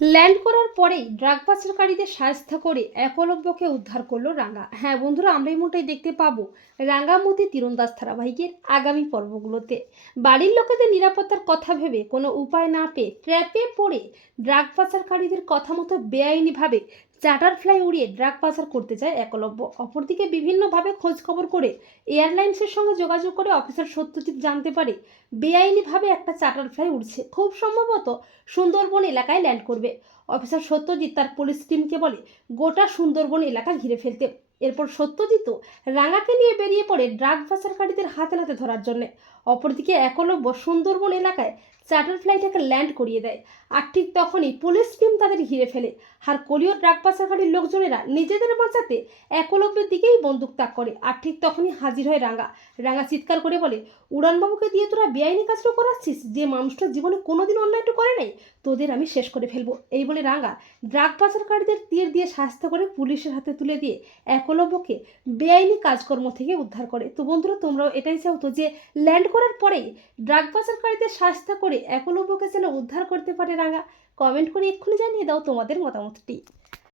Land করার পরেই drug পাচারকারীদের সাহায্য করে একলব্যকে উদ্ধার করল রাঙ্গা। হ্যাঁ বন্ধুরা, আমরা এই মোটাই দেখতে পাবো রাঙ্গামতি তীরন্দাজ ধারাবাহিকের আগামী পর্বগুলোতে। বাড়ির লোকেদের নিরাপত্তার কথা ভেবে কোনো উপায় না পেয়ে ট্র্যাপে পড়ে ড্রাগ পাচারকারীদের কথা মতো বেআইনিভাবে চার্টার ফ্লাই উড়িয়ে ড্রাগ পাচার করতে চায় একলব্য। অপরদিকে বিভিন্নভাবে খোঁজ খবর করে এয়ারলাইন্সের সঙ্গে যোগাযোগ করে অফিসার সত্যজিৎ জানতে পারে, বেআইনিভাবে একটা চার্টারফ্লাই উড়ছে। খুব সম্ভবত সুন্দরবন এলাকায় ল্যান্ড করবে। অফিসার সত্যজিৎ তার পুলিশ টিমকে বলে, গোটা সুন্দরবন এলাকা ঘিরে ফেলতে। এরপর সত্যজিৎও রাঙাকে নিয়ে বেরিয়ে পড়ে ড্রাগ পাচারকারীদের হাতে নাতে ধরার জন্য। অপরদিকে একলব্য সুন্দরবন এলাকায় চার্টার ফ্লাইটাকে ল্যান্ড করিয়ে দেয়। আর ঠিক তখনই পুলিশ টিম তাদের ঘিরে ফেলে। আর কলীয় ড্রাগ পাচারকারীর লোকজনেরা নিজেদের বাঁচাতে একলব্যের দিকেই বন্দুক তাক করে। আর ঠিক তখনই হাজির হয় রাঙা। রাঙা চিৎকার করে বলে, উড়ানবাবুকে দিয়ে তোরা বেআইনি কাজটা করাচ্ছিস? যে মানুষটা জীবনে কোনোদিন অন্যায়টা করে নাই? তোদের আমি শেষ করে ফেলব। এই বলে রাঙা ড্রাগ পাচারকারীদের তীর দিয়ে স্বাস্থ্য করে পুলিশের হাতে তুলে দিয়ে একলব্যকে বেআইনি কাজকর্ম থেকে উদ্ধার করে। তো বন্ধুরা, তোমরাও এটাই চাও তো যে ল্যান্ড করার পরেই ড্রাগ পাচারকারীদের শাস্তা করে একলব্যকে যেন উদ্ধার করতে পারে রাঙা। কমেন্ট করে এক্ষুনি জানিয়ে দাও তোমাদের মতামতটি।